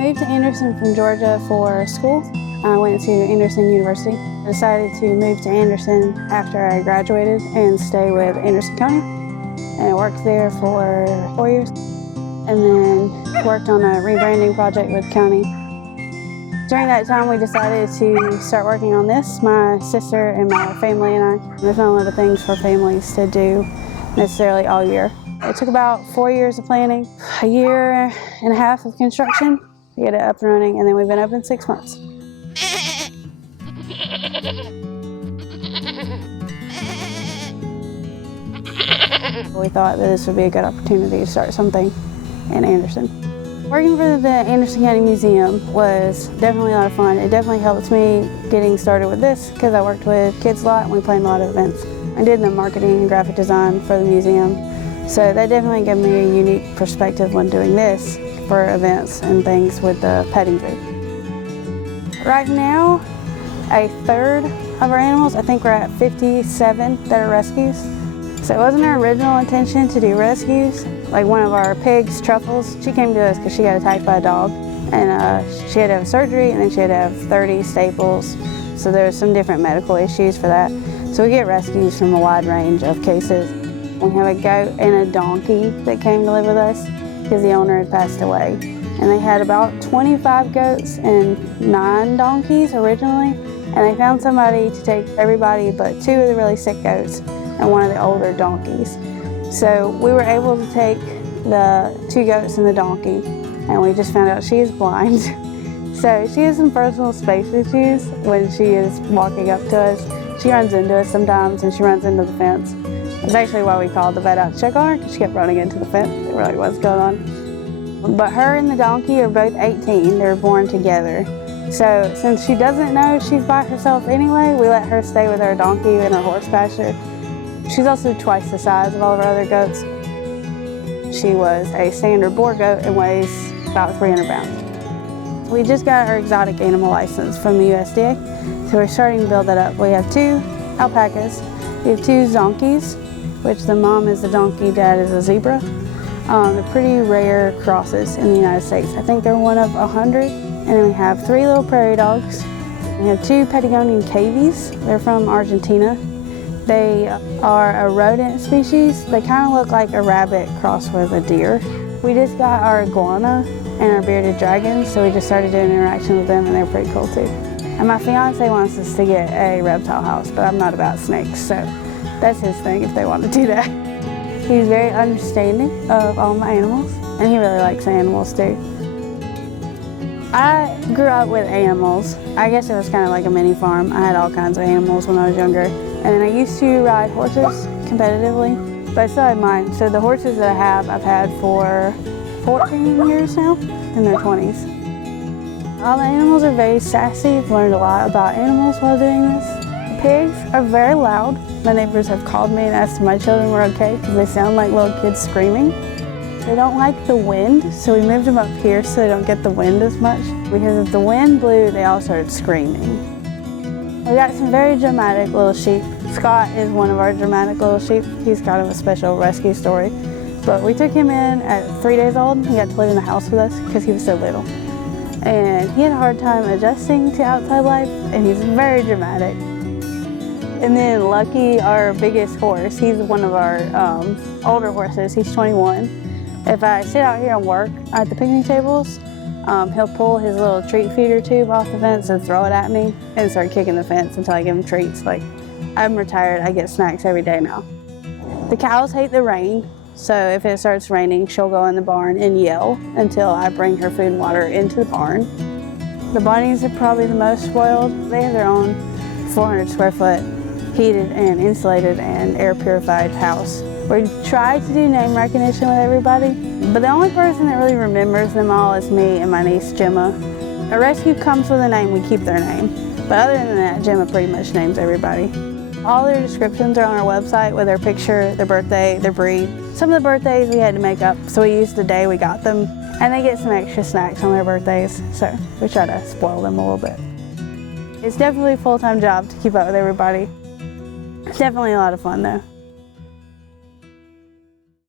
moved to Anderson from Georgia for school. I went to Anderson University. I decided to move to Anderson after I graduated and stay with Anderson County. And I worked there for 4 years and then worked on a rebranding project with the county. During that time, we decided to start working on this, my sister and my family and I. There's not a lot of things for families to do necessarily all year. It took about 4 years of planning, a year and a half of construction to get it up and running, and then we've been open 6 months. We thought that this would be a good opportunity to start something in Anderson. Working for the Anderson County Museum was definitely a lot of fun. It definitely helped me getting started with this because I worked with kids a lot and we planned a lot of events. I did the marketing and graphic design for the museum, so that definitely gave me a unique perspective when doing this for events and things with the petting zoo. Right now, a third of our animals, I think we're at 57 that are rescues. So it wasn't our original intention to do rescues. Like one of our pigs, Truffles, she came to us because she got attacked by a dog. And she had to have surgery and then she had to have 30 staples. So there were some different medical issues for that. So we get rescues from a wide range of cases. We have a goat and a donkey that came to live with us because the owner had passed away. And they had about 25 goats and 9 donkeys originally. And they found somebody to take everybody but 2 of the really sick goats and 1 of the older donkeys. So we were able to take the 2 goats and the donkey, and we just found out she is blind. So she has some personal space issues when she is walking up to us. She runs into us sometimes and she runs into the fence. That's actually why we called the vet out to check on her, because she kept running into the fence. It really was going on. But her and the donkey are both 18. They were born together. So since she doesn't know she's by herself anyway, we let her stay with our donkey in our horse pasture. She's also twice the size of all of our other goats. She was a standard boar goat and weighs about 300 pounds. We just got our exotic animal license from the USDA, so we're starting to build that up. We have 2 alpacas, we have 2 zonkies, which the mom is a donkey, dad is a zebra. They're pretty rare crosses in the United States. I think they're one of 100. And then we have 3 little prairie dogs. We have 2 Patagonian cavies. They're from Argentina. They are a rodent species. They kind of look like a rabbit crossed with a deer. We just got our iguana and our bearded dragon, so we just started doing interaction with them, and they're pretty cool too. And my fiance wants us to get a reptile house, but I'm not about snakes, so that's his thing if they want to do that. He's very understanding of all my animals, and he really likes animals too. I grew up with animals. I guess it was kind of like a mini farm. I had all kinds of animals when I was younger. And then I used to ride horses competitively, but I still had mine. So the horses that I have, I've had for 14 years now, in their 20s. All the animals are very sassy. I've learned a lot about animals while doing this. The pigs are very loud. My neighbors have called me and asked if my children were okay because they sound like little kids screaming. They don't like the wind, so we moved them up here so they don't get the wind as much. Because if the wind blew, they all started screaming. We got some very dramatic little sheep. Scott is one of our dramatic little sheep. He's kind of a special rescue story. But we took him in at 3 days old. He got to live in the house with us because he was so little. And he had a hard time adjusting to outside life, and he's very dramatic. And then Lucky, our biggest horse, he's one of our older horses. He's 21. If I sit out here and work at the picnic tables, he'll pull his little treat feeder tube off the fence and throw it at me and start kicking the fence until I give him treats. Like, I'm retired, I get snacks every day now. The cows hate the rain, so if it starts raining, she'll go in the barn and yell until I bring her food and water into the barn. The bunnies are probably the most spoiled. They have their own 400 square foot heated and insulated and air purified house. We try to do name recognition with everybody, but the only person that really remembers them all is me and my niece, Gemma. A rescue comes with a name, we keep their name. But other than that, Gemma pretty much names everybody. All their descriptions are on our website with their picture, their birthday, their breed. Some of the birthdays we had to make up, so we used the day we got them. And they get some extra snacks on their birthdays, so we try to spoil them a little bit. It's definitely a full-time job to keep up with everybody. It's definitely a lot of fun though.